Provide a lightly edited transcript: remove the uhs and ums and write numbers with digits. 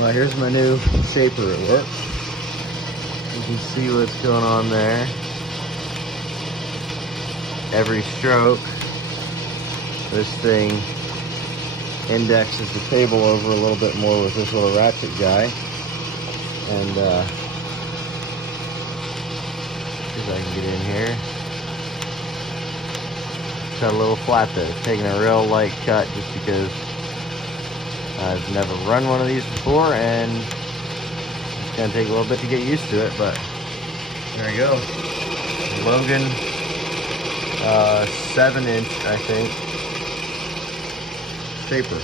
Well, here's my new shaper at work. You can see what's going on there. Every stroke, this thing indexes the table over a little bit more with this little ratchet guy. And see if I can get in here. Cut a little flat there. It's taking a real light cut just because I've never run one of these before, and it's gonna take a little bit to get used to it, but there you go. Logan 7-inch, I think, shaper.